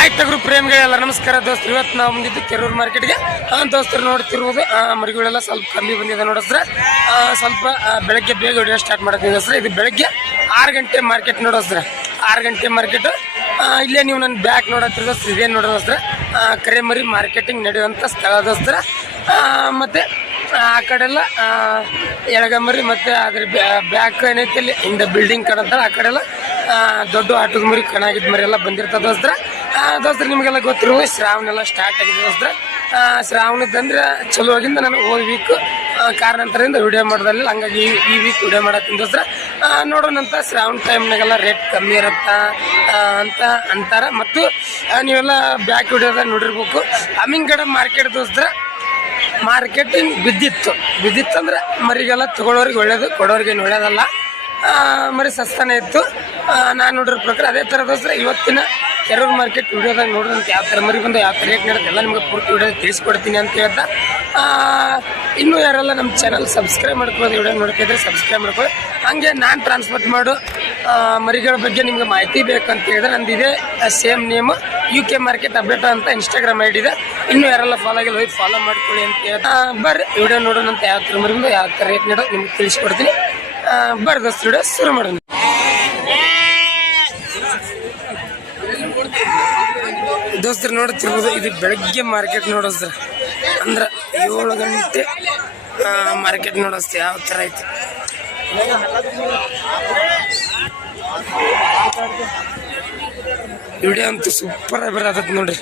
ಆಯ್ತು ತಗ್ರು ಪ್ರೇಮಿಗಳೆಲ್ಲ ನಮಸ್ಕಾರ ದೋಸ್ತರು. ಇವತ್ತು ನಾವು ಬಂದಿದ್ದು ಕೆರೂರು ಮಾರ್ಕೆಟ್ಗೆ ದೋಸ್ತರು ನೋಡ್ತಿರ್ಬೋದು ಮರಿಗಳೆಲ್ಲ ಸ್ವಲ್ಪ ಕಮ್ಮಿ ಬಂದಿದೆ ನೋಡಿಸ್ರೆ ಸ್ವಲ್ಪ ಬೆಳಗ್ಗೆ ಬೇಗ ಹೊಡಿಯೋ ಸ್ಟಾರ್ಟ್ ಮಾಡ್ತೀನಿ ದೋಸ್ರೆ ಇದು ಬೆಳಗ್ಗೆ ಆರು ಗಂಟೆ ಮಾರ್ಕೆಟ್ ನೋಡಿಸ್ರೆ ಆರು ಗಂಟೆ ಮಾರ್ಕೆಟ್ ಇಲ್ಲೇ ನೀವು ನನ್ನ ಬ್ಯಾಗ್ ನೋಡತ್ತಿರ ದೋಸ್ತ್ರ. ಇದೇನು ನೋಡೋಸ್ರೆ ಕರೆಮರಿ ಮಾರ್ಕೆಟಿಂಗ್ ನಡೆಯುವಂಥ ಸ್ಥಳ ದೋಸ್ತರ. ಮತ್ತು ಆ ಕಡೆಲ್ಲ ಎಳಗಮರಿ ಮತ್ತು ಅದ್ರ ಬ್ಯಾಕ್ ಏನೈತಿ ಅಲ್ಲಿ ಇಂದ ಬಿಲ್ಡಿಂಗ್ ಕಾಣತ್ತಲ್ಲ ಆ ಕಡೆ ಎಲ್ಲ ಆ, ದೊಡ್ಡ ಆಟೋದ ಮರಿ ಕಣಾಗಿದ್ದ ಮರಿ ಎಲ್ಲ ಬಂದಿರ್ತದೆ ದೋಸ್ತ್ರ, ನಿಮಗೆಲ್ಲ ಗೊತ್ತಿರುವ ಶ್ರಾವಣ ಎಲ್ಲ ಸ್ಟಾರ್ಟ್ ಆಗಿದೆ ದೋಸ್ತ್ರ. ಶ್ರಾವಣದಂದ್ರೆ ಚಲೋ ಆಗಿಂದ ನಾನು ಹೋದ ವೀಕ್ ಕಾರಣಾಂತರದಿಂದ ವಿಡಿಯೋ ಮಾಡೋದಲ್ಲ ಹಂಗಾಗಿ ಈ- ವೀಕ್ ವಿಡಿಯೋ ಮಾಡತ್ತೀನಿ ದೋಸ್ತ್ರ. ನೋಡೋಣಂತ ಶ್ರಾವಣ ಟೈಮ್ನಾಗೆಲ್ಲ ರೇಟ್ ಕಮ್ಮಿ ಇರುತ್ತಾ ಅಂತ ಅಂತಾರ. ಮತ್ತು ನೀವೆಲ್ಲ ಬ್ಯಾಕ್ ವಿಡಿಯೋದಾಗ ನೋಡಿರ್ಬೇಕು. ಅಮ್ಮಿಂಗಡ ಮಾರ್ಕೆಟ್ ದೋಸ್ತ್ರ ಮಾರ್ಕೆಟಿಂಗ್ ಬಿದ್ದಿತ್ತು. ಬಿದ್ದಿತ್ತು ಅಂದ್ರೆ ಮರಿಗೆಲ್ಲ ತಗೊಳ್ಳೋರಿಗೆ ಒಳ್ಳೇದು, ಕೊಡೋರಿಗೆ ಒಳ್ಳೇದಲ್ಲ. ಮರಿ ಸಸ್ತಾನೆ ಇತ್ತು. ನಾನು ನೋಡಿರೋ ಪ್ರಕಾರ ಅದೇ ಥರ ದೋಸ್ತ್ರ, ಇವತ್ತಿನ ಕೆರೂರು ಮಾರ್ಕೆಟ್ ವಿಡಿಯೋದಾಗ ನೋಡಿದಂತ ಯಾವ ಥರ ಮರಿ ಬಂದು ಯಾವ ಥರ ರೇಟ್ ನಡೆಯುತ್ತೆ ಎಲ್ಲ ನಿಮಗೆ ಪೂರ್ತಿ ವಿಡಿಯೋ ತಿಳಿಸ್ಕೊಡ್ತೀನಿ ಅಂತ ಹೇಳ್ತಾ ಇನ್ನೂ ಯಾರೆಲ್ಲ ನಮ್ಮ ಚಾನಲ್ ಸಬ್ಸ್ಕ್ರೈಬ್ ಮಾಡ್ಕೊಳ್ಳೋದು ವಿಡಿಯೋ ನೋಡ್ತಿದ್ರೆ ಸಬ್ಸ್ಕ್ರೈಬ್ ಮಾಡ್ಕೊಳ್ಳಿ. ಹಾಗೆ ನಾನು ಟ್ರಾನ್ಸ್ಪೋರ್ಟ್ ಮಾಡು. ಮರಿಗಳ ಬಗ್ಗೆ ನಿಮ್ಗೆ ಮಾಹಿತಿ ಬೇಕಂತ ಹೇಳಿದ್ರೆ ನಂದು ಇದೇ same name U K market update ಅಂತ ಇನ್ಸ್ಟಾಗ್ರಾಮ್ ಐಡಿ ಇದೆ. ಇನ್ನೂ ಯಾರೆಲ್ಲ ಫಾಲೋ ಆಗಿಲ್ಲ ಹೋಗಿ ಫಾಲೋ ಮಾಡ್ಕೊಳ್ಳಿ ಅಂತ ಹೇಳ್ತಾ ಬರ್ರಿ ವಿಡಿಯೋ ನೋಡೋಣ ಅಂತ ಯಾವ ಥರ ಮರಿ ಬಂದು ಯಾವ ಥರ ರೇಟ್ ನೀಡೋದು ನಿಮ್ಗೆ ತಿಳಿಸ್ಕೊಡ್ತೀನಿ. ದೋಸ್ತ ವಿಡಿಯೋ ಶುರು ಮಾಡೋಣ. ದೋಸ್ತರು ನೋಡ್ತಿರ್ಬೋದು ಇದು ಬೆಳಗ್ಗೆ ಮಾರ್ಕೆಟ್ ನೋಡೋಸ್ರ ಅಂದ್ರೆ ಏಳು ಗಂಟೆ ಮಾರ್ಕೆಟ್ ನೋಡೋಸ್ತ ಯಾವ ಥರ ಐತಿ? ವಿಡಿಯೋ ಅಂತೂ ಸೂಪರ್ ಬರತೈತಿ ನೋಡ್ರಿ.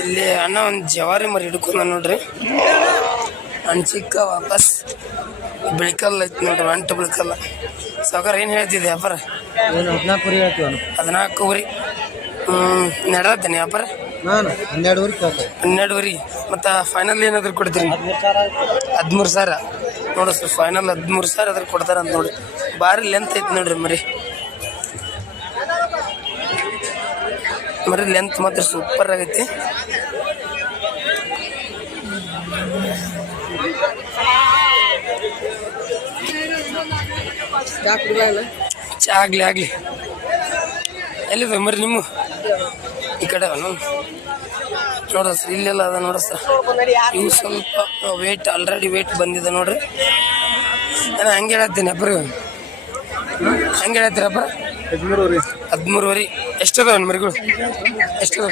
ಇಲ್ಲಿ ಅಣ್ಣ ಒಂದು ಜವಾರಿ ಮರಿ ಹಿಡ್ಕೊಂಡ ನೋಡ್ರಿ. ಅಣ್ಣ ಚಿಕ್ಕ ವಾಪಸ್ ಬೆಳಕಲ್ಲ ಐತೆ ನೋಡ್ರಿ ಅಂಟು ಬೆಳಕಲ್ಲ ಸಾವುಕಾರ ಏನು ಹೇಳ್ತಿದ್ದೆ ವ್ಯಾಪಾರ ಏನು ಹದಿನಾಲ್ಕು ಕುರಿ ನಡ್ದತ್ತೇನೆ ವ್ಯಾಪಾರ? ನಾನು ಹನ್ನೆರಡುವರೆ ಕೇಳ್ತೇವೆ ಹನ್ನೆರಡುವರೆ ಮತ್ತು ಫೈನಲ್ ಏನಾದ್ರು ಕೊಡ್ತೀರಿ? ಹದಿಮೂರು ಸಾವಿರ ನೋಡಿ ಸರ್ ಫೈನಲ್ ಹದಿಮೂರು ಸಾವಿರ ಅದ್ರ ಕೊಡ್ತಾರೆ ಅಂತ ನೋಡಿ. ಭಾರಿ ಲೆಂತ್ ಐತಿ ನೋಡ್ರಿ ಮರಿ. ಮರಿ ಲೆಂತ್ ಮಾತ್ರ ಸೂಪರ್ ಆಗೈತಿ. ಆಗ್ಲಿ ಆಗ್ಲಿ. ಎಲ್ಲಿದೆ ಮರಿ ನಿಮ್ಮ? ಈ ಕಡೆ ನೋಡ ಸರ್, ಇಲ್ಲೆಲ್ಲ ಅದ ನೋಡ ಸರ್. ಇವು ಸ್ವಲ್ಪ ವೇಟ್ ಆಲ್ರೆಡಿ ವೇಟ್ ಬಂದಿದೆ ನೋಡ್ರಿ. ನಾನು ಹಂಗೆ ಹೇಳತ್ತೀನಿ ಅಬ್ಬರು ಹಂಗೆ ಹೇಳತ್ತೀರಪ್ಪ ಹದಿಮೂರುವರೆ ಹದಿಮೂರುವರೆ. ಎಷ್ಟದ ಮರಿಗಳು? ಎಷ್ಟದ?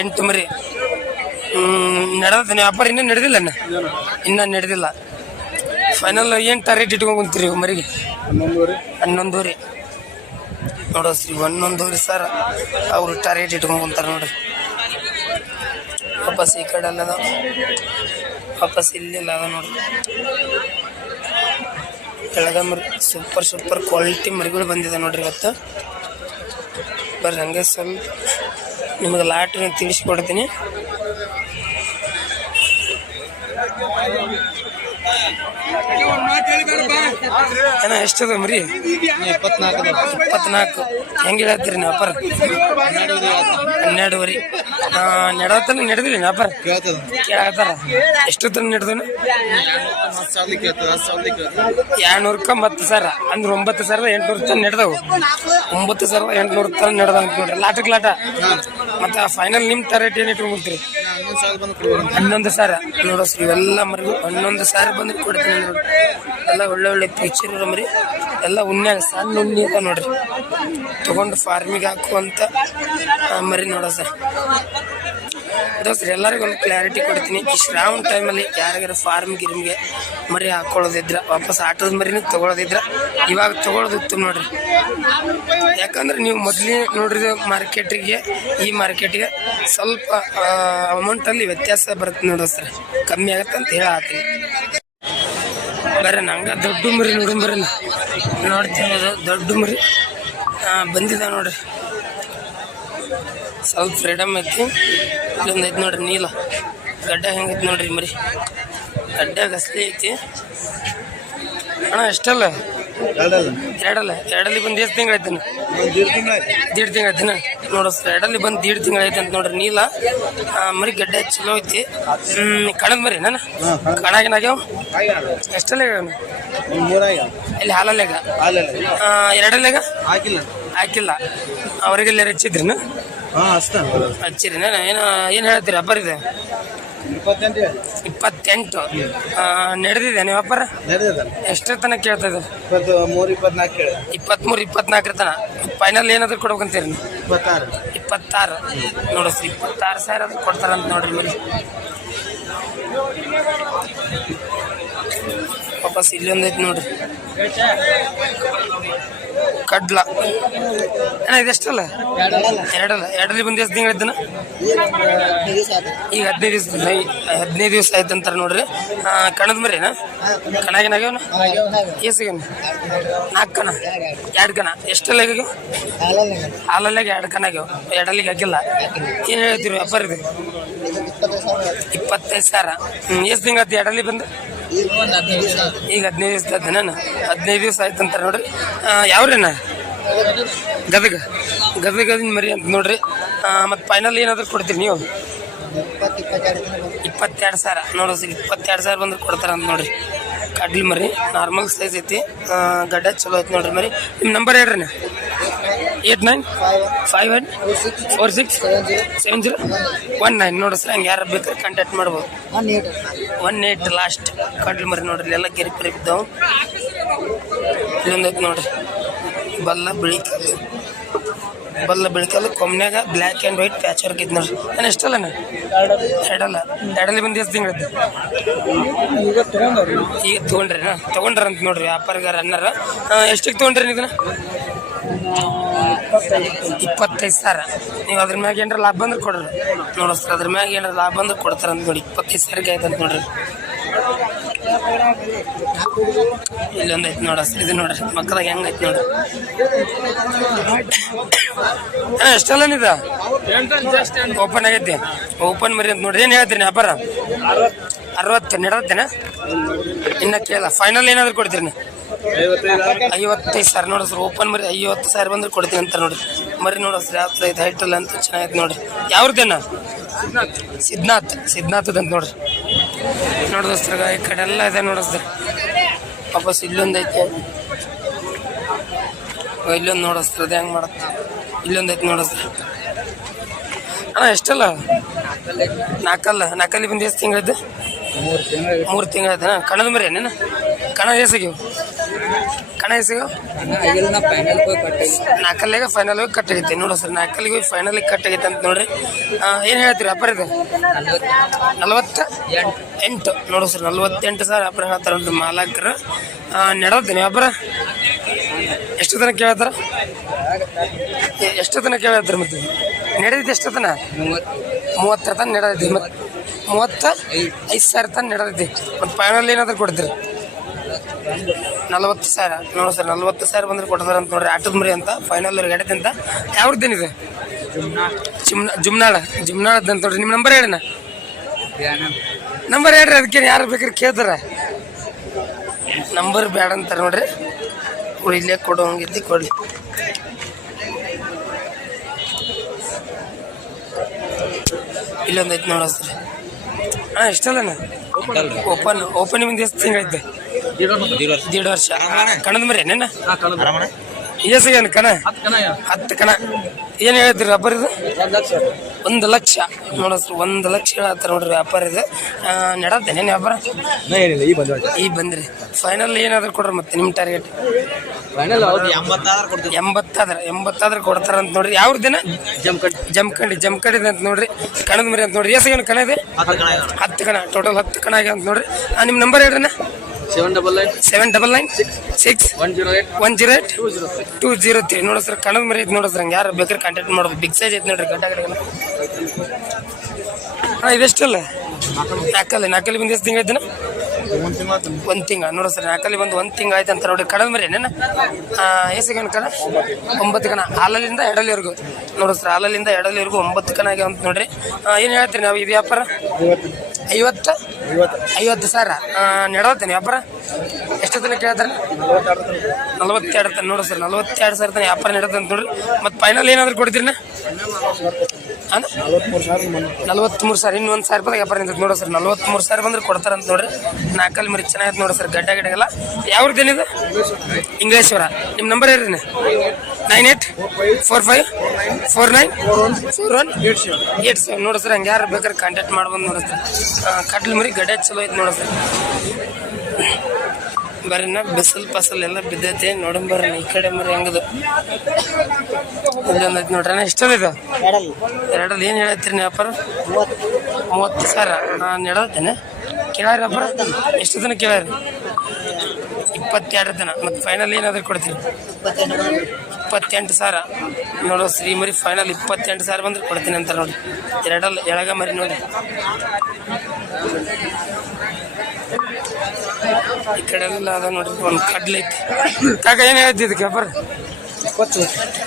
ಎಂಟು ಮರಿ. ಹ್ಮ್ ನಡೆದತೀನಿ ವ್ಯಾಪಾರ ಇನ್ನೂ ನಡೆದಿಲ್ಲ ಅಣ್ಣ? ಇನ್ನೂ ನಡೆದಿಲ್ಲ. ಫೈನಲ್ ಏನು ಟಾರ್ಗೆಟ್ ಇಟ್ಕೊಂಡು ಕುಂತೀರಿ ಮರಿಗೆ? ಹನ್ನೊಂದುವರೆ? ನೋಡೋ, ಶ್ರೀ ಹನ್ನೊಂದುವರೆ ಸರ್, ಅವರು ಟಾರ್ಗೆಟ್ ಇಟ್ಕೊಂಡು ಕುಂತಾರೆ ನೋಡ್ರಿ. ವಾಪಸ್ ಈ ಕಡೆ ಅಲ್ಲದ. ವಾಪಸ್ ಇಲ್ಲಿಲ್ಲ ಅದ ನೋಡ್ರಿ. ಕೆಳಗ ಮರಿ ಸೂಪರ್ ಸೂಪರ್ ಕ್ವಾಲಿಟಿ ಮರಿಗಳು ಬಂದಿದೆ ನೋಡ್ರಿ ಇವತ್ತು. ಬರ್ರಿ, ಹಂಗೆ ಸ್ವಲ್ಪ ನಿಮಗೆ ಲಾಟ್ ತಿಳಿಸ್ಕೊಡ್ತೀನಿ. ಏನ, ಎಷ್ಟದ ಮರಿ? ಇಪ್ಪತ್ನಾಲ್ಕು. ಹೆಂಗೆ ಹೇಳ್ತೀರಿ ನೀವು ವ್ಯಾಪಾರ? ಹನ್ನೆರಡುವರೆ. ನಡೆದಿಲ್ಲ ವ್ಯಾಪಾರ ಕೇಳ್ತದ ಕೇಳತ್ತಾರ ಎಷ್ಟು ತನ ನಡೆದನು? ಎರಡ್ನೂರಕ್ಕ ಮತ್ತು ಸಾವಿರ. ಅಂದ್ರೆ ಒಂಬತ್ತು ಸಾವಿರದ ಎಂಟ್ನೂರು ತನ ನಡೆದವು. ಒಂಬತ್ತು ಸಾವಿರದ ಎಂಟ್ನೂರು ತನ ನಡೆದ ಅಂತ ನೋಡ್ರಿ. ಲಾಟಕ್ಕೆ ಲಾಟ. ಮತ್ತೆ ಫೈನಲ್ ನಿಮ್ಮ ರೇಟ್ ಏನು ಇಟ್ಕೊಂಡ್ಬಿಡ್ತೀರಿ ಹನ್ನೊಂದು ಸಾವಿರ ನೋಡೋ ಇವೆಲ್ಲ ಮರಿಗೂ ಹನ್ನೊಂದು ಸಾವಿರ ಬಂದ್ರೆ ಕೊಡ್ತೀನಿ ಎಲ್ಲ ಒಳ್ಳೆ ಒಳ್ಳೆ ಪಿಕ್ಚರ್ ಮರಿ. ಎಲ್ಲ ಉಣ್ಣೆ ಸಣ್ಣ ಉಣ್ಣಿ ಅಂತ ನೋಡ್ರಿ. ತಗೊಂಡು ಫಾರ್ಮಿಗೆ ಹಾಕುವಂತ ಮರಿ ನೋಡೋ ಸರ್. ದೋಸ್ತ್ರಿ ಎಲ್ಲರಿಗೂ ಒಂದು ಕ್ಲಾರಿಟಿ ಕೊಡ್ತೀನಿ. ಈ ಶ್ರಾವಣ ಟೈಮಲ್ಲಿ ಯಾರಿಗಾರ ಫಾರ್ಮ್ ಗಿರ್ಮ್ಗೆ ಮರಿ ಹಾಕೊಳ್ಳೋದಿದ್ರ ವಾಪಸ್ ಆಟದ ಮರಿನೂ ತೊಗೊಳೋದಿದ್ರ ಇವಾಗ ತಗೊಳ್ಳೋದು ಉತ್ತಮ ನೋಡ್ರಿ. ಯಾಕಂದ್ರೆ ನೀವು ಮೊದಲೇ ನೋಡಿದ ಮಾರ್ಕೆಟಿಗೆ ಈ ಮಾರ್ಕೆಟ್ಗೆ ಸ್ವಲ್ಪ ಅಮೌಂಟಲ್ಲಿ ವ್ಯತ್ಯಾಸ ಬರುತ್ತೆ ನೋಡು ಸರ್. ಕಮ್ಮಿ ಆಗುತ್ತೆ ಅಂತ ಹೇಳತ್ತೀನಿ ಬರ್ರಿ ನಂಗೆ ದೊಡ್ಡ ಮರಿ ನೋಡು ನೋಡ್ತೀನಿ ಅದು ದೊಡ್ಡ ಮರಿ. ಆ, ಬಂದಿದೆ ನೋಡ್ರಿ. ಸ್ವಲ್ಪ ಫ್ರೀಡಮ್ ಐತಿ. ಇಲ್ಲೊಂದು ಐತಿ ನೋಡ್ರಿ ನೀಲ. ಗಡ್ಡ ಹೆಂಗೈತಿ ನೋಡ್ರಿ ಮರಿ. ಗಡ್ಡ ಗಸ್ಲಿ ಐತಿ. ಅಣ್ಣ ಎಷ್ಟಲ್ಲ? ಎರಡಲ್ಲ. ಎರಡಲ್ಲ ಬಂದು ಎಷ್ಟು ತಿಂಗಳು ದೀಡ್ ತಿಂಗಳು ನೋಡ್ರಿ ನೋಡು ಸರ್ ಎರಡಲ್ಲಿ ಬಂದು ದೀಡ್ ತಿಂಗಳು ಐತೆ ಅಂತ ನೋಡ್ರಿ ನೀಲ. ಮರಿ ಗಡ್ಡ ಚಲೋ ಐತಿ. ಕಣದ್ ಮರಿ ನಾನು ಕಣಾಗಿನಾಗ್ಯಾವ ಎಷ್ಟಲ್ಲ ಇಲ್ಲಿ ಹಾಲಲ್ಲಾಗ? ಹಾಲಲ್ಲ ಎರಡಲ್ಲಾಗ? ಹಾಕಿಲ್ಲ. ಹಾಕಿಲ್ಲ. ಅವರಿಗೆ ಹಚ್ಚಿದ್ರಿನ? ಹಾಂ ಅಷ್ಟೇ. ಹಚ್ಚಿರಿನ ಏನು ಏನು ಹೇಳ್ತೀರಿ? ವ್ಯಾಪಾರ ಇದೆ. ಇಪ್ಪತ್ತೆಂಟು ಇಪ್ಪತ್ತೆಂಟು? ಆ, ನಡೆದಿದೆ ನೀವು ವ್ಯಾಪಾರ ಎಷ್ಟರ ತನಕ ಕೇಳ್ತಾ ಇದ್ದಾರೆ? ಇಪ್ಪತ್ತು ಮೂರು ಇಪ್ಪತ್ನಾಲ್ಕು ಕೇಳಿ. ಇಪ್ಪತ್ತ್ಮೂರು ಇಪ್ಪತ್ನಾಲ್ಕರ ತನ ಫೈನಲ್ ಏನಾದ್ರು ಕೊಡ್ಬೇಕಂತೀರಿ? ನೀವು ಇಪ್ಪತ್ತಾರು. ಇಪ್ಪತ್ತಾರು ನೋಡಿಸ್ರಿ ಇಪ್ಪತ್ತಾರು ಸಾವಿರ ಅದು ಕೊಡ್ತಾರಂತ ನೋಡ್ರಿ ಮೇಲೆ ವಾಪಸ್ ಇಲ್ಲೊಂದು ಐತೆ ನೋಡ್ರಿ. ಕಡ್ಲ. ಅಣ್ಣ ಇದೆಷ್ಟಲ್ಲ ಎರಡಲ್ಲ. ಎರಡಲ್ಲಿ ಬಂದು ಎಷ್ಟು ತಿಂಗಳಿದ್ದನ ಈಗ ಹದಿನೈದು ದಿವಸ ಹದಿನೈದು ದಿವಸ ಆಯ್ತು ಅಂತಾರೆ ನೋಡ್ರಿ. ಕಣದ ಮರಿನಾ ಕಣಾಗಿನಾಗ್ಯವನ ಏಸಿಗನ ನಾಲ್ಕು ಕಣ. ಎರಡು ಕಣ. ಎಷ್ಟಲ್ಲ ಈಗ ಹಾಲಲ್ಲಾಗ ಎರಡು ಕಣ ಆಗ್ಯಾವ. ಎರಡಲ್ಲಿಗೆ ಹಾಕಿಲ್ಲ. ಏನು ಹೇಳ್ತೀರಿ ವ್ಯಾಪಾರ ಇದೆ? ಇಪ್ಪತ್ತೈದು ಸಾವಿರ. ಎಷ್ಟು ತಿಂಗಳು ಎರಡಲ್ಲಿ ಬಂದು? ಈಗ ಹದಿನೈದು ದಿವಸ ಆಯ್ತು ನಾನು ಹದಿನೈದು ದಿವಸ ಆಯ್ತು ಅಂತಾರೆ ನೋಡ್ರಿ. ಯಾವ್ರೇನ ಗದಗ. ಗದಗದಿನ ಮರಿ ಅಂತ ನೋಡ್ರಿ. ಮತ್ತು ಫೈನಲ್ ಏನಾದ್ರು ಕೊಡ್ತೀರಿ ನೀವು? ಇಪ್ಪತ್ತೆರಡು ಸಾವಿರ. ನೋಡ್ರಿ ಸರ್, ಇಪ್ಪತ್ತೆರಡು ಸಾವಿರ ಬಂದ್ರೆ ಕೊಡ್ತಾರ ಅಂತ ನೋಡ್ರಿ. ಕಡ್ಲಿ ಮರಿ ನಾರ್ಮಲ್ ಸೈಜ್ ಐತಿ. ಗಡ್ಡ ಚಲೋ ಐತಿ ನೋಡ್ರಿ ಮರಿ. ನಿಮ್ಮ ನಂಬರ್ ಹೇಳ್ರಿ eight nine five one four six seven zero one nine ನೋಡ್ರಿ ಸರ್, ಹಂಗೆ ಯಾರು ಬೇಕಾದ್ರೆ ಕಾಂಟ್ಯಾಕ್ಟ್ ಮಾಡ್ಬೋದು. ಒನ್ ಏಟ್ ಲಾಸ್ಟ್ ಕಡ್ಲಿ ಮರಿ ನೋಡ್ರಿ ಎಲ್ಲ ಗೆರಿ ಪರಿ ಬಿದ್ದಾವೆ. ಇಲ್ಲೊಂದೈತಿ ನೋಡ್ರಿ, Balla Bilikallu. Balla Bilikallu ಕೊಮ್ಮನ್ಯಾಗ black and white patch work ಇದ್ದು ನೋಡ್ರಿ. ನಾನು ಎಷ್ಟಲ್ಲ ಎಡಲ್ಲ ಎರಡಲ್ಲಿ. ಬಂದು ಎಷ್ಟು ತಿಂಗಳದ್ದು ಈಗ ತೊಗೊಂಡ್ರಿ ನಾ ತೊಗೊಂಡ್ರಂತ ನೋಡ್ರಿ ವ್ಯಾಪಾರಿಗಾರ ಅನ್ನಾರ ಎಷ್ಟಕ್ಕೆ ತೊಗೊಂಡ್ರಿ ಇದನ್ನ? ಇಪ್ಪತ್ತೈದು ಸಾವಿರ. ನೀವು ಅದ್ರ ಮ್ಯಾಗ ಏನಾರ ಲಾಭ ಬಂದ್ರೆ ಕೊಡ್ರಿ. ನೋಡಿಸ್ತಾರೆ ಅದ್ರ ಮ್ಯಾಗ ಏನಾರ ಲಾಭ ಬಂದ್ರೆ ಕೊಡ್ತಾರಂತ ನೋಡಿ. ಇಪ್ಪತ್ತೈದು ಸಾವಿರಕ್ಕೆ ಆಯ್ತು ಅಂತ ನೋಡ್ರಿ. ಇಲ್ಲೊಂದು ಐತೆ ನೋಡ ಇದು ನೋಡ್ರಿ. ಮಕ್ಕಳಾಗ ಹೆಂಗೈತೆ ನೋಡ್ರಿ ಎಷ್ಟಲ್ಲ ನಿದ ಓಪನ್ ಆಗೈತಿ. ಓಪನ್ ಮರಿ ಅಂತ ನೋಡ್ರಿ. ಏನು ಹೇಳ್ತೀರಿ ವ್ಯಾಪಾರ ಅರವತ್ತು ನಡತ್ತೇನ ಇನ್ನ ಕೇಳ. ಫೈನಲ್ ಏನಾದ್ರು ಕೊಡ್ತೀರಿ ಐವತ್ತೈದು ಸಾವಿರ ನೋಡಿ ಸರ್. ಓಪನ್ ಮರಿ ಐವತ್ತು ಸಾವಿರ ಬಂದ್ರೆ ಕೊಡ್ತೀನಿ ಅಂತ ನೋಡಿ ಮರಿ ನೋಡೋ ಸರ್ ಯಾವ ಹೈಟ್ ಐತೆ ಹೈಟಲ್ ಅಂತ ಚೆನ್ನಾಗೈತೆ ನೋಡ್ರಿ. ಯಾವ್ರದ್ದೇನ ಸಿದ್ನಾಥ್. ಸಿದ್ನಾಥದ್ ಅಂತ ನೋಡ್ರಿ. ನೋಡಿದ್ರೆ ಈ ಕಡೆ ಎಲ್ಲ ಇದೆ ನೋಡಿಸ್ತಾರೆ ವಾಪಸ್ ಇಲ್ಲೊಂದು ಐತೆ. ಇಲ್ಲೊಂದು ನೋಡಿಸ್ತಾರೆ ಅದು ಹೆಂಗೆ ಮಾಡುತ್ತೆ. ಇಲ್ಲೊಂದು ಐತೆ ನೋಡಿಸ್ತಾರೆ ಅಣ್ಣ, ಎಷ್ಟಲ್ಲ? ನಾಲ್ಕಲ್ಲ? ನಾಲ್ಕಲ್ಲಿ ಬಂದು ಎಷ್ಟು ತಿಂಗಳಿದ್ದೆ? ಮೂರು ತಿಂಗಳ ಮೂರು ತಿಂಗಳಾಯ್ತನ ಕಣದ ಮರಿ ಏನೇನ ಕಣ ಎಸಗಿವು ಕಣ ಎಸಗಿವು ನಾಲ್ಕಲ್ಲಿಗೆ ಫೈನಲ್ ಹೋಗಿ ಕಟ್ ಆಗೈತೆ ನೋಡು ಸರ್, ನಾಲ್ಕಲ್ಲಿಗೆ ಹೋಗಿ ಫೈನಲಿಗೆ ಕಟ್ ಆಗೈತೆ ಅಂತ ನೋಡ್ರಿ. ಏನು ಹೇಳ್ತೀರಿ ವ್ಯಾಪಾರ ಇದು ನಲವತ್ತ ಎಂಟು. ನೋಡಿ ಸರ್, ನಲ್ವತ್ತೆಂಟು ಸಾವಿರ ವ್ಯಾಪಾರ ಹೇಳ್ತಾರೆ ಒಂದು ಮಾಲಕರು. ನೆಡೋತೀನಿ ಅಪರ ಎಷ್ಟು ತನಕ ಕೇಳ್ತಾರ? ಎಷ್ಟು ತನಕ ಕೇಳ್ತಾರೆ ಮತ್ತೆ? ನಡೆದಿದ್ದು ಎಷ್ಟು ತನ? ಮೂವತ್ತರ ತನಕ ನಡೆದೈತಿ ಮತ್ತೆ ಮೂವತ್ತ ಐದು ಸಾವಿರ ತನಕ ನಡೆದೈತಿ ಮತ್ತು ಫೈನಲ್ ಏನಾದ್ರು ಕೊಡ್ತೀರಿ? ನಲವತ್ತು ಸಾವಿರ ನೋಡಿ ಸರ್, ನಲ್ವತ್ತು ಸಾವಿರ ಬಂದ್ರೆ ಕೊಡ್ತಾರೆ ಅಂತ ನೋಡ್ರಿ. ಆಟದ ಮರಿ ಅಂತ ಫೈನಲ್ ಅವ್ರಿಗೆ ಎಡತೆ ಅಂತ. ಯಾವ್ದೇನಿದೆ ಜುಮ್ನ ಜುಮ್ನಾಳ, ಜುಮ್ನಾಳದ್ದು ಅಂತ ನೋಡ್ರಿ. ನಿಮ್ಮ ನಂಬರ್ ಹೇಳಿನ ನಂಬರ್ ಹೇಳ್ರಿ ಅದಕ್ಕೆ ಯಾರು ಬೇಕಾದ್ರೆ ಕೇಳ್ತಾರ. ನಂಬರ್ ಬೇಡ ಅಂತಾರೆ ನೋಡ್ರಿ. ಇಲ್ಲೇ ಕೊಡು ಹಂಗಿದ್ದಿ ಕೊಡ್ಲಿ. ಇಲ್ಲೊಂದು ಐತೆ ನೋಡ ಸರ್. ಹಾಂ, ಇಷ್ಟಲ್ಲ ಓಪನ್ ಓಪನ್ ಮುಂದೆ ಎಷ್ಟು ತಿಂಗಳೈತೆ ದೀಡ್ ವರ್ಷ. ಕಣದ ಮರಿ ನೆನ್ನ? ಏನ್ ಕಣ? ಹತ್ತು ಕಣ ಏನು ಹೇಳ್ತೀರಿ ವ್ಯಾಪಾರ ಇದು? ಒಂದು ಲಕ್ಷ. ನೋಡ ಒಂದು ಲಕ್ಷ ಹೇಳತ್ತಾರ ನೋಡ್ರಿ ವ್ಯಾಪಾರ ಇದು. ನೆಡತ್ತೇನೆ ವ್ಯಾಪಾರ? ಈ ಬಂದ್ರಿ. ಫೈನಲ್ ಏನಾದ್ರು ಕೊಡ್ರಿ ಮತ್ತೆ ನಿಮ್ಮ ಟಾರ್ಗೆಟ್ ಎಂಬತ್ತಾದ್ರ ಎಂಬತ್ತಾದ್ರ ಕೊಡ್ತಾರ ಅಂತ ನೋಡ್ರಿ. ಯಾವ ದಿನ? ಜಮ್ಕಂಡಿ ಜಮ್ಕಂಡಿ ಅಂತ ನೋಡ್ರಿ. ಕಣದ ಮರಿ ಅಂತ ನೋಡ್ರಿ. ಎಸಗೇನು ಕಣ ಇದೆ? ಹತ್ತು ಕಣ ಟೋಟಲ್ ಹತ್ತು ಕಣ. ಆಗ್ಯಾವ ಅಂತ ನೋಡ್ರಿ. ನಿಮ್ಮ ನಂಬರ್ ಹೇಳ್ರಿ seven double nine seven double nine six one zero eight one zero eight two zero three ನೋಡೋ ಸರ್ ಕಣದ ಮರಿ ಐತೆ ನೋಡೋ ಸರ್ ಹಂಗೆ ಯಾರು ಬೇಕಾದ್ರೆ ಕಾಂಟ್ಯಾಕ್ಟ್ ಮಾಡೋದು ಬಿಗ್ ಸೈಜ್ ಐತೆ ನೋಡ್ರಿ ಗಡ್ಡ ಗಡ್ಡ ಹಾಂ ಇದೆಷ್ಟಲ್ಲ ನಾಲ್ಕಲ್ಲಿ. ನಾಲ್ಕಲ್ಲಿ ಬಂದು ಎಷ್ಟು ತಿಂಗಳ ಐತನ ಒಂದು ತಿಂಗಳು ಒಂದು ತಿಂಗಳ. ನೋಡ ಸರ್ ನಾಲ್ಕಲ್ಲಿ ಬಂದು ಒಂದು ತಿಂಗಳು ಆಯ್ತು ಅಂತ ನೋಡಿ. ಕಡದ ಮರಿ ಏನೇನ? ಎಷ್ಟು ಕಣ ಕಣ? ಒಂಬತ್ತು ಕಣ. ಹಾಲಲ್ಲಿಂದ ಎಡಲಿವರೆಗೂ ನೋಡ ಸರ್ ಹಾಲಲ್ಲಿಂದ ಎಡಲಿವರೆಗೂ ಒಂಬತ್ತು ಕಣ ಆಗ್ಯಾವ ಅಂತ ನೋಡ್ರಿ ಏನು ಹೇಳ್ತೀರಿ ನಾವು ಇದು ವ್ಯಾಪಾರ? ಐವತ್ತು? ಐವತ್ತು. ಸಾವಿರ ನೆಡೋತೀನಿ ವ್ಯಾಪಾರ? ಎಷ್ಟು ತನಕ ಕೇಳ್ತಾರೆ? ನಲವತ್ತೆರಡು ತನ ನೋಡು ಸರ್, ನಲವತ್ತೆರಡು ಸಾವಿರ ತಾನೆ ವ್ಯಾಪಾರ ನಡೆದ ಅಂತ ನೋಡ್ರಿ. ಮತ್ತು ಫೈನಲ್ ಏನಾದ್ರು ಕೊಡ್ತೀರಿ ನಲವತ್ಮೂರು ಸರ್ ಇನ್ನೊಂದು ಸಾವಿರ ರೂಪಾಯಿ ವ್ಯಾಪಾರ ನಿಂತೈತೆ ನೋಡೋ ಸರ್. ನಲ್ವತ್ಮೂರು ಸಾವಿರ ಬಂದ್ರೆ ಕೊಡ್ತಾರೆ ಕೊಡ್ತಾರಂತ ನೋಡ್ರಿ. ನಾಲ್ಕಲ್ ಮರಿ ಚೆನ್ನಾಗಿತ್ತು ನೋಡಿ ಸರ್ ಗಡ್ಡ ಗಡ್ಡೆಗೆಲ್ಲ ಯಾವ್ರದ್ದೇನಿದೆ ಇಂಗ್ಲೇಶ್ವರ ನಿಮ್ಮ ನಂಬರ್ ಹೇಳ್ರಿ nine. Eight four five four nine four one eight sir ನೋಡು ಸರ್ ಹಂಗೆ ಯಾರು ಬೇಕಾದ್ರೆ ಕಾಂಟ್ಯಾಕ್ಟ್ ಮಾಡ್ಬೋದು ನೋಡು ಸರ್. ಕಟ್ಲು ಮರಿ ಗಡ್ಡೆ ಚಲೋ ಐತೆ ನೋಡಿ ಸರ್. ಬರ್ರಿ ನಾ ಬಿಸಿಲು ಪಸಲ್ ಎಲ್ಲ ಬಿದ್ದೈತಿ. ನೋಡಮ್ ಬರ್ರಿ ಈ ಕಡೆ ಮರಿ ಹೆಂಗದು. ಇಲ್ಲೊಂದು ಐತೆ ನೋಡ್ರಿ ಎಷ್ಟೊಂದು ಎರಡಲ್ಲಿ. ಏನು ಹೇಳತ್ತೀರಿ ವ್ಯಾಪಾರ ಮೂವತ್ತು ಸಾವಿರ ನಾನು ಹೇಳತ್ತೇನೆ. ಕೇಳಾರಿ ವ್ಯಾಪಾರ ಎಷ್ಟು ದಿನ ಕೇಳಾರಿ? ಇಪ್ಪತ್ತೆರಡು ದಿನ. ಮತ್ತು ಫೈನಲ್ ಏನಾದರೂ ಕೊಡ್ತೀರಿ? ಇಪ್ಪತ್ತೆಂಟು ಸಾವಿರ ನೋಡು, ಶ್ರೀ ಮರಿ ಫೈನಲ್ ಇಪ್ಪತ್ತೆಂಟು ಸಾವಿರ ಬಂದ್ರೆ ಕೊಡ್ತೀನಿ ಅಂತ ನೋಡಿ. ಎರಡಲ್ಲಿ, ಎಳಗ ಮರಿ ನೋಡಿ. ಈ ಕಡೆ ಎಲ್ಲ ಅದ ನೋಡ್ರಿ ಒಂದು ಕಡ್ಲೆ ಐತಿ. ಕಾಕ ಏನು ಹೇಳ್ತಿ ಇದಕ್ಕೆ? ವ್ಯಾಪಾರ ಇಪ್ಪತ್ತು.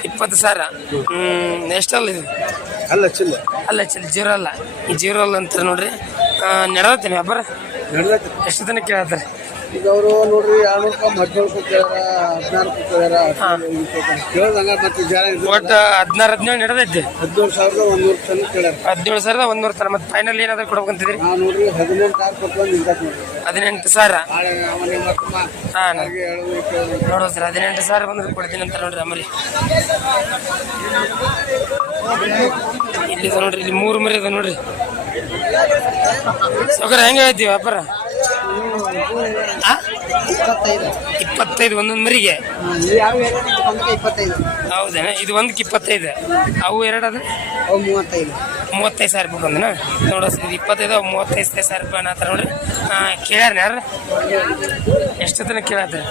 ಇಪ್ಪತ್ತು ಸಾವಿರ ಹ್ಞೂ ಎಷ್ಟಲ್ಲ ಇದು? ಅಲ್ಲ ಚಿಲ್ಲ. ಅಲ್ಲ ಚಿಲ್ಲ ಜೀರೋ ಅಲ್ಲ. ಜೀರೋ ಅಲ್ಲ ಅಂತಾರೆ ನೋಡ್ರಿ. ನಡೆದತ್ತೇನೆ ಬರ್ರಿ ಎಷ್ಟು ತನಕ ಕೇಳತ್ತಾರೆ? ಈಗ ಅವರು ನೋಡ್ರಿ ಎರಡ್ನೂರು ರೂಪಾಯಿ ಹದಿನೇಳು ಕೊಡ್ತಾರ ಹದಿನಾರು ಕೊಡ್ತಾರ ಕೇಳ್ದಂಗ ಮತ್ತೆ ಜನ ಒಟ್ಟು ಹದಿನಾರು ಹದಿನೇಳು ನಡೆದೈತಿ? ಹದಿನೇಳು ಸಾವಿರದ ಒಂದೂರು ತನ ಕೇಳ್ಯಾರ. ಹದಿನೇಳು ಸಾವಿರದ ಒಂದೂರು ತನ ಮತ್ತು ಫೈನಲ್ ಏನಾದ್ರು ಕೊಡ್ಬೇಕಂತಿದ್ರಿ ನಾ ನೋಡ್ರಿ ಹದಿನೆಂಟು ಸಾವಿರ ನೋಡ್ರಿ. ಹದಿನೆಂಟು ಸಾವಿರ? ಹಾಂ ನೋಡೋ ಸರ್ ಹದಿನೆಂಟು ಸಾವಿರ ಬಂದ್ರೆ ಕೊಡ್ತೀನಿ ಅಂತ ನೋಡ್ರಿ ಅಮರಿ ಇಲ್ಲಿ ನೋಡ್ರಿ ಇಲ್ಲಿ ಮೂರು ಮರಿ ಅದ ನೋಡ್ರಿ. ಸೌಕರ್ಯ ಹೆಂಗೆ ಐತಿ ವ್ಯಾಪಾರ? ಇಪ್ಪತ್ತೈದು ಒಂದೊಂದು ಮರಿಗೆ. ಹೌದೇನ? ಇದು ಒಂದಕ್ಕೆ ಇಪ್ಪತ್ತೈದು. ಅವು ಎರಡು ಅವು ಮೂವತ್ತೈದು ಮೂವತ್ತೈದು ಸಾವಿರ ರೂಪಾಯಿ ಬಂದನ? ನೋಡ ಇಪ್ಪತ್ತೈದು ಮೂವತ್ತೈದು ಸಾವಿರ ರೂಪಾಯಿ ಅನ್ನತ್ತಾರ ನೋಡ್ರಿ. ಕೇಳ್ಯಾರ ಯಾರು? ಎಷ್ಟು ತನಕ ಕೇಳತ್ತಾರ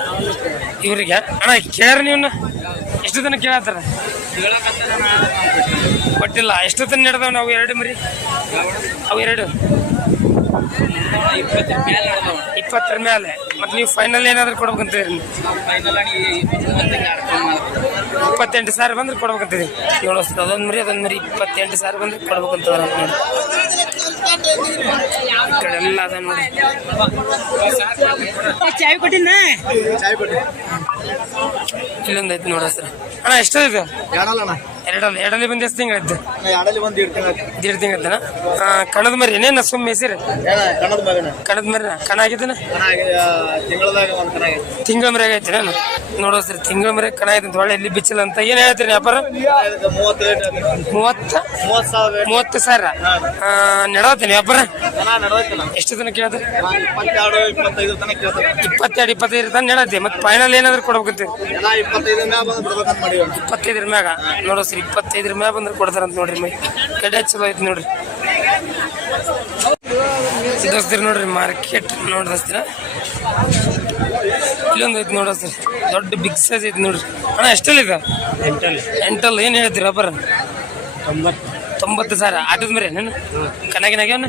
ಇವ್ರಿಗೆ? ಅಣ್ಣ ಕೇಳ್ಯಾರ ನೀವು ಎಷ್ಟು ದಿನ ಕೇಳತ್ತಾರ ಕೊಟ್ಟಿಲ್ಲ. ಎಷ್ಟು ತನಕ ನಡೆದವ ನಾವು? ಎರಡು ಮರಿ? ಅವು ಎರಡು. ಇಪ್ಪತ್ತರ ಮೇಲೆ. ಮತ್ತೆ ನೀವು ಫೈನಲ್ ಏನಾದ್ರು ಕೊಡ್ಬೇಕಂತೀರಿ? ಇಪ್ಪತ್ತೆಂಟು ಸಾವಿರ ಬಂದ್ರೆ ಕೊಡ್ಬೇಕಂತೀರಿ. ಏಳು ವರ್ಷದ ಅದೊಂದು ಮರಿ ಅದೊಂದು ಮರಿ ಇಪ್ಪತ್ತೆಂಟು ಸಾವಿರ ಬಂದ್ರೆ ಕೊಡ್ಬೇಕಂತ ನೋಡಿ. ಈ ಕಡೆ ಎಲ್ಲ ಅದ ನೋಡಿ. ಚಾಯ್ ಕೊಟ್ಟಿನ ಚಾಯ್ ಬಿಡ್ರಿ ಇಲ್ಲೊಂದು ಐತಿ ನೋಡ ಸರ್ ಅಣ್ಣ ಎಷ್ಟು ಇದೆ? ಎರಡಲ್ಲಿ ಎರಡಲ್ಲಿ ಬಂದು ಎಷ್ಟು ತಿಂಗಳ ಐತೆ? ದೀಡ್ ತಿಂಗಳ ತಿಂಗಳೈತನ ಕಣದ ಮರಿ ಏನೇನು ಸುಮ್ಮ ಹೆಸರು? ಕಣದ ಮರಿ ಕಣ ಆಗಿದ್ದಾನ ತಿಂಗಳ ಮರಿ ಆಗೈತೆ ನಾನು ನೋಡೋ ಸರ್ ತಿಂಗಳ ಮರಿ ಕಣ ಐತೆ ಒಳ್ಳೆ ಇಲ್ಲಿ ಬಿಚ್ಚಲ ಅಂತ ಏನು ಹೇಳ್ತೀರಿ ವ್ಯಾಪಾರ? ಮೂವತ್ತು ಮೂವತ್ತ? ಸಾವಿರ ರೇಟ್. ಮೂವತ್ತು ಸಾವಿರ? ನಡವತ್ತೀನಿ ವ್ಯಾಪಾರ? ಎಷ್ಟು ತನಕ ಕೇಳ್ತಾರೆ ಇಪ್ಪತ್ತೆರಡು ಇಪ್ಪತ್ತೈದು ತನಕ ಇಪ್ಪತ್ತೆರಡು ಇಪ್ಪತ್ತೈದು ತನಕ ನಡತ್ತೆ ಮತ್ತೆ ಫೈನಲ್ ಏನಾದ್ರು ಮಾಡಿವಿ ಇಪ್ಪತ್ತೈದರ ಮ್ಯಾಗ? ನೋಡೋ ಸರ್ ಇಪ್ಪತ್ತೈದ್ರ ಮ್ಯಾಗ ಬಂದ್ರೆ ಕೊಡ್ತಾರಂತ ನೋಡ್ರಿ ಮೈ. ಗಡ್ಡೆ ಚಲೋ ಐತಿ ನೋಡ್ರಿ. ದೋಸ್ತಿರಿ ನೋಡ್ರಿ ಮಾರ್ಕೆಟ್ ನೋಡಿ ದೋಸ್ತಿರ. ಇಲ್ಲೊಂದು ಐತಿ ನೋಡೋ ಸರ್ ದೊಡ್ಡ ಬಿಗ್ ಸೈಜ್ ಐತಿ ನೋಡ್ರಿ. ಅಣ್ಣ ಎಷ್ಟಲ್ಲ ಇದೆ? ಎಂಟಲ್. ಎಂಟಲ್ ಏನು ಹೇಳ್ತೀರಾ ಬರ ತೊಂಬತ್ತು. ತೊಂಬತ್ತು ಸಾವಿರ ಆಟದ ಮೇಲೆ ನಾನು ಕನಾಗಿನಾಗ್ಯವನ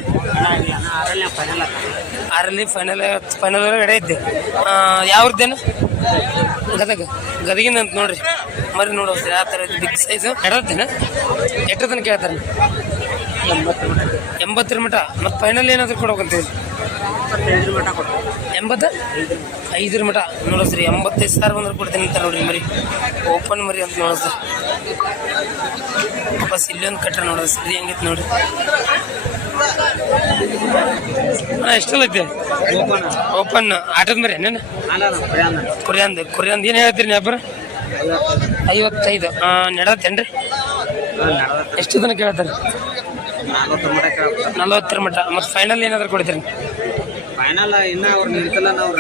ಆರಲ್ಲಿ ಫೈನಲ್ ಫೈನಲ್ ಒಳಗಡೆ ಇದ್ದೆ ಯಾವ್ರದ್ದೇನು? ಗದಗ. ಗದಗಿಂದ ಅಂತ ನೋಡ್ರಿ. ಮರಿ ನೋಡೋ ಯಾವ ಥರ ಬಿಗ್ ಸೈಜು ಎಡತ್ತೇನ ಎಟ್ಟದನ್ನ ಕೇಳ್ತಾರೆ ಎಂಬತ್ತರ ಮಠ. ಮತ್ತು ಫೈನಲ್ ಏನಾದ್ರು ಕೊಡ್ಬೇಕಂತೀವಿ ಎಂಬತ್ತ? ಐದರ ಮಠ. ನೋಡೋ ಸರಿ, ಎಂಬತ್ತೈದು ಸಾವಿರ ಬಂದ್ರೆ ಕೊಡ್ತೀನಿ ಅಂತ ನೋಡ್ರಿ ಮರಿ. ಓಪನ್ ಮರಿ ಅಂತ ನೋಡೋ ಸರ್. ಬಸ್ ಇಲ್ಲೊಂದು ಕಟ್ಟ ನೋಡೋದು ಸರಿ, ಹೆಂಗಿತ್ತು ಹೆಂಗೈತೆ ನೋಡ್ರಿ. ಎಷ್ಟಲ್ಲ ಐತೆ? ಓಪನ್ ಆಟದ ಮರಿ ಏನೇನು ಕುರಿಯಂದು ಕುರಿಯಂದು. ಏನು ಹೇಳ್ತೀರಿ ನೀವು ಅಬ್ಬರ ಐವತ್ತೈದು. ನಡತ್ತೇನ್ರಿ ಎಷ್ಟು ದಿನ ಹೇಳ್ತಾರೆ ನಲವತ್ತರ ಮಟ್ಟ. ಮತ್ತು ಫೈನಲ್ ಏನಾದ್ರು ಕೊಡ್ತೀರಿ? ಫೈನಲ್ ಇನ್ನ ಅವ್ರು ನಿಂತಲ್ಲ ನಾವು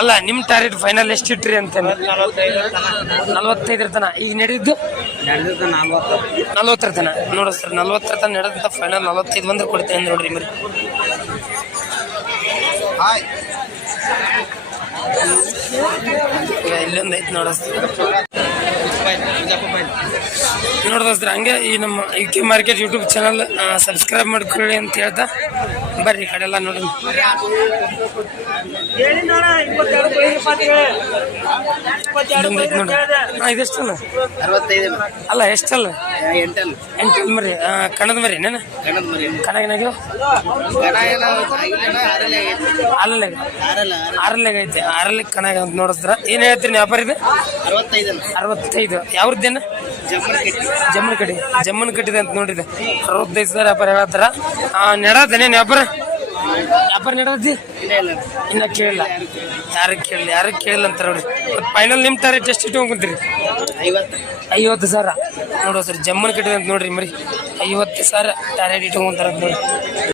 ಅಲ್ಲ ನಿಮ್ಮ ಟಾರ್ಗೆಟ್ ಫೈನಲ್ ಎಷ್ಟು ಇಟ್ರಿ ಅಂತ ನಲ್ವತ್ತೈದರ ತನ. ಈಗ ನಡೆದಿದ್ದು ನಲ್ವತ್ತರ ನಲ್ವತ್ತು. ನಲವತ್ತರ ತನ. ನೋಡು ಸರ್ ನಲ್ವತ್ತರ ತನ ನಡೆದಂತ ಫೈನಲ್ ನಲ್ವತ್ತೈದು ಬಂದ್ರೆ ಕೊಡ್ತೇನೆ ನೋಡ್ರಿ ಮರಿ ಇಲ್ಲೊಂದು ಐತೆ ನೋಡಿಸ್ತೀವಿ ನೋಡ್ದಸ್ತ್ರ ಹಂಗೆ ಈ ನಮ್ಮ I K market YouTube channel subscribe ಮಾಡ್ಕೊಳ್ಳಿ ಅಂತ ಹೇಳ್ತಾ ಬರ್ರಿ ಈ ಕಡೆ ಎಲ್ಲ ನೋಡಿ ಇದೆಷ್ಟಲ್ಲ ಅಲ್ಲ ಎಷ್ಟಲ್ಲ? ಎಂಟಲ್ ಎಂಟು ಮರಿ ಕಣದ ಮರಿ ನೇನ ಕನ್ನಡ ಮರಿ ಕಣಗಿನಾಗ ಕಣ ಏನೋ ಆಗಿಲ್ಲ ಆರಲ್ಲೇ ಆಗೈತೆ. ಆರಲ್ಲಾಗ? ಆರಲ್ಲ ಆರಲ್ಲಾಗ ಐತೆ. ಆರಲ್ಲಿ ಕಣಗ ಅಂತ ನೋಡಿದ್ರ ಏನು ಹೇಳ್ತೀನಿ ವ್ಯಾಪಾರ ಇದು? ಅರವತ್ತೈದು ಅರವತ್ತೈದು. ಯಾವ್ರದ್ದೇನ ಜಮ್ಮನ್ ಕಟ್ಟಿ ಜಮ್ಮನ್ ಕಟ್ಟಿದೆ ಅಂತ ನೋಡಿದೆ. ಅರವತ್ತೈದು ಸಾವಿರ ವ್ಯಾಪಾರ ಹೇಳತ್ತಾರ ನೆಡತನೇನು ವ್ಯಾಪಾರ? ವ್ಯಾಪಾರ ನೆಡತಿ? ಇನ್ನ ಕೇಳಿಲ್ಲ. ಯಾರು ಕೇಳಿಲ್ಲ ಯಾರು ಕೇಳಿಲ್ಲ ಅಂತಾರ ನೋಡಿ. ಫೈನಲ್ ನಿಮ್ಮ ಟಾರೆಟ್ ಎಷ್ಟು ಇಟ್ಕೊಂಡ್ರಿ ಐವತ್ತು ಸಾವಿರ. ನೋಡುವ ಸರ್ ಜಮ್ಮನ್ ಕಟ್ಟಿದೆ ಅಂತ ನೋಡ್ರಿ ಮರಿ. ಐವತ್ತು ಸಾವಿರ ಇಟ್ಕೊಂತಾರ ಅಂತ ನೋಡಿ.